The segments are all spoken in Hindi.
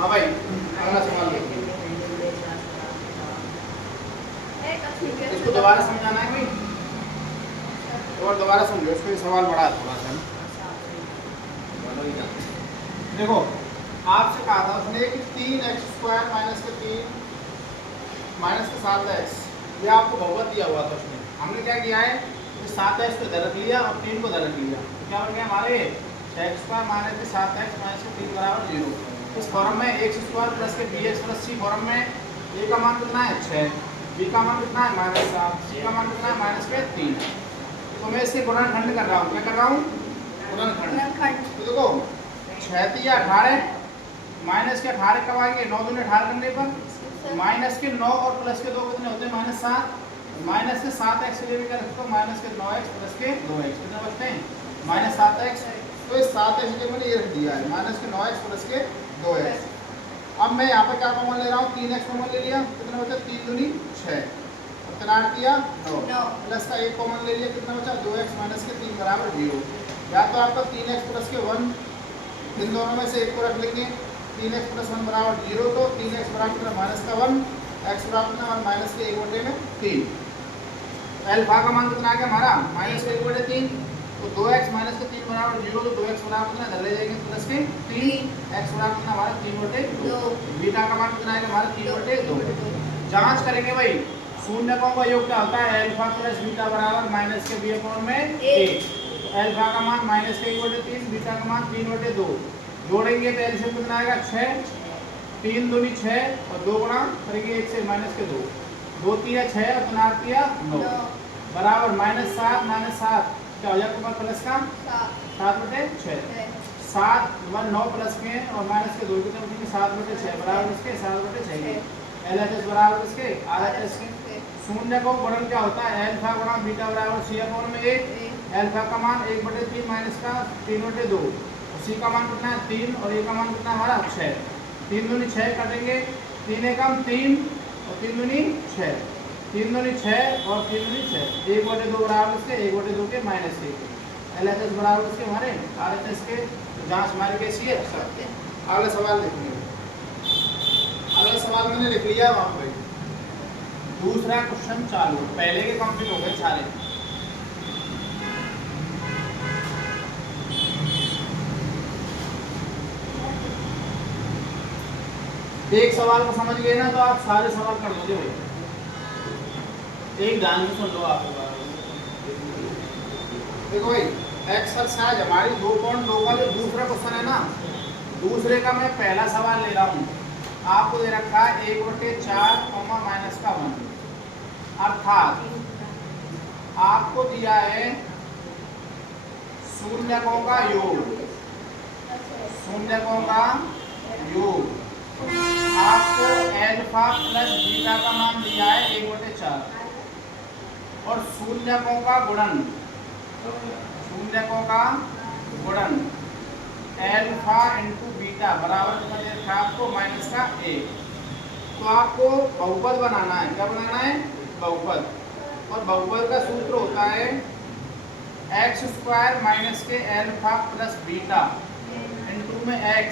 हाँ भाई अगला सवाल देखिए, इसको दोबारा समझाना है भाई, और दोबारा समझो इसको, ये सवाल बड़ा है थोड़ा सा। देखो आपसे कहा था उसने कि 3x² माइनस के 3 माइनस के 7x, ये आपको बहुपद दिया हुआ था उसने। हमने क्या किया है, 7x को इधर रख लिया और 3 को इधर रख लिया, तो क्या बन गया हमारे 6x² माइनस के 7x माइनस के 3 बराबर 0। इस फॉर्म में x² प्लस के bx प्लस c फॉर्म में a का मान कितना है 6, b का मान कितना है -7, c का मान कितना है माइनस के 3। तो मैं इससे गुणनखंड कर रहा हूँ, क्या कर रहा हूँ, गुणनखंड। तो देखो 6 × 18 माइनस के 18 कब आएंगे, 9 दूनी 18 करने पर माइनस के 9 और प्लस के 2 कितने होते हैं -7, माइनस के 7x के लिए भी कर सकते हो, माइनस के 9x प्लस के 2x कितने बचते हैं -7x। तो इस 7x के मैंने ये रख दिया है, माइनस के 9x प्लस के 2x। अब मैं यहाँ पे क्या कॉमन ले रहा हूँ, 3x कॉमन ले लिया, कितना बचा 3 दूनी 6, 3 किया 9, प्लस का 1 कॉमन ले लिया, कितना बचा 2x माइनस के 3 बराबर 0। या तो आपका 3x प्लस के 1, इन दोनों में से एक को रख लेंगे, 3x प्लस 1 बराबर 0, तो 3x बराबर माइनस का 1, x बराबर 1 माइनस के 1/3। अल्फा का मान कितना आ गया हमारा माइनस के 1/3, तो 2x माइनस के 3 बराबर 0, तो 2x बराबर कितना इधर ले जाएंगे प्लस के 3, x बराबर कितना हमारा 3/2, बीटा का मान कितना आएगा हमारा 3/2। जांच करेंगे भाई, शून्यकों का योग क्या होता है, अल्फा प्लस बीटा बराबर माइनस के b/a। तो अल्फा का मान माइनस के 1/3, बीटा का मान 3/2। जोड़ेंगे तो एलसीएम कितना आएगा 6, 3 दूनी 6 और 2 गुणा करेंगे 1 से माइनस के 2, 2 3 6 और 3 8 9 बराबर -7 क्या हो जाएगा तुम्हारा प्लस का 7/6, 7 1 9 प्लस के और माइनस के 2 कितने बचेंगे 7/6 बराबर इसके 7/6। एलएचएस बराबर इसके आरएचएस के। शून्य को गुणन क्या होता है, अल्फा गुणा बीटा बराबर c/1, अल्फा का मान 1/3 माइनस का 3/2, सी का मान कितना है 3 और ए का मान कितना हमारा 6, 3 दूनी 6 काटेंगे, 3 एकम 3 और 3 दूनी 6, 3 दूनी 6 और 3 दूनी 6, 1/2 बराबर इसके 1/2 के -1। एलएचएस बराबर इसके हमारे आरएचएस के। जांच हमारी कैसी है सर। अगला सवाल देखेंगे, अगला सवाल मैंने लिख लिया वहाँ पे, दूसरा क्वेश्चन चालू, पहले के कंप्लीट हो गए सारे। एक सवाल को समझ गए ना तो आप सारे सवाल कर दोगे भाई, एक ध्यान में सुन लो आप। देखो भाई एक्सरसाइज हमारी 2.2 का जो दूसरा क्वेश्चन है ना, दूसरे का मैं पहला सवाल ले रहा हूँ। आपको दे रखा है 1/4 माइनस का 1, अर्थात आपको दिया है शून्यकों का योग, शून्यकों का योग। आपको अल्फा प्लस बीटा का मान दिया है 1/4 और शून्यकों का गुणन, शून्यकों का गुणन अल्फा इंटू बीटा बराबर कितना दे रखा है आपको -1। तो आपको बहुपद बनाना है, क्या बनाना है बहुपद, और बहुपद का सूत्र होता है x² माइनस के अल्फा प्लस बीटा इंटू में x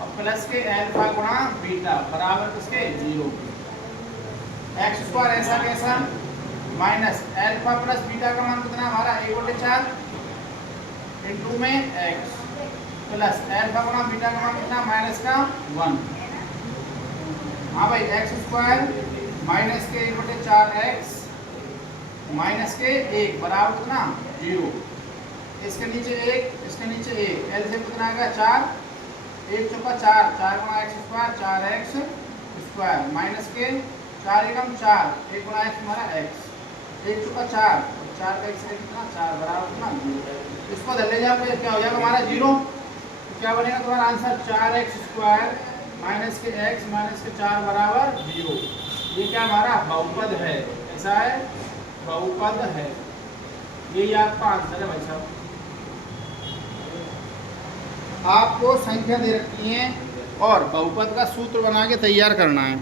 और प्लस के अल्फा गुणा बीटा बराबर किसके 0। x² ऐसा कैसा माइनस अल्फा प्लस बीटा का मान कितना हमारा 1/4 इंटू में x प्लस अल्फा गुणा बीटा का मान कितना -1। हाँ भाई x² माइनस के 1/4x माइनस के 1 बराबर कितना 0। इसके नीचे 1, इसके नीचे 1, एलसीएम कितना आएगा 4, 1 चौका 4, 4 गुणा x² 4x² माइनस के 4 एकम 4, 1 गुणा x हमारा x, 1 चौका 4, 4 का x कितना 4 बराबर कितना 0। इसको धर ले जाओ तो क्या हो जाएगा हमारा 0। तो क्या बनेगा तुम्हारा आंसर 4x² माइनस के x माइनस के 4 बराबर 0। ये क्या हमारा बहुपद है, ऐसा है बहुपद है, यही आपका आंसर है भाई साहब। आपको संख्या दे रखी है और बहुपद का सूत्र बना के तैयार करना है।